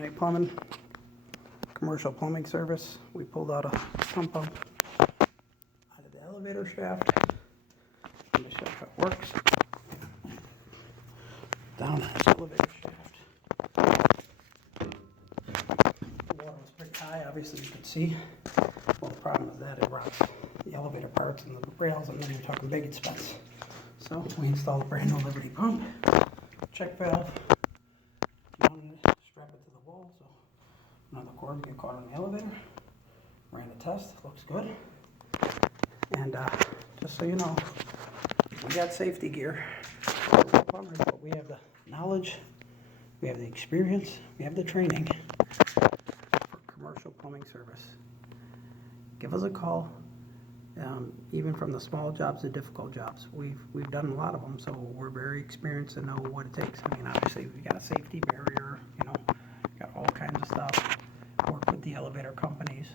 Night Plumbing, commercial plumbing service. We pulled out a sump pump out of the elevator shaft. Let me show you how it works. Down this elevator shaft. The water was pretty high, obviously you can see. Well, the problem is that it rots the elevator parts and the rails, and then you're talking big expense. So we installed a brand new Liberty pump, check valve, mounted it, strap it to the wall so none of the cord get caught on the elevator. Ran the test, looks good. And just so you know, we got safety gear. We're plumbers, but we have the knowledge, we have the experience, we have the training for commercial plumbing service. Give us a call. Even from the small jobs to difficult jobs, we've done a lot of them, so we're very experienced and know what it takes. I mean, obviously we got a safety barrier, got all kinds of stuff. Work with the elevator companies.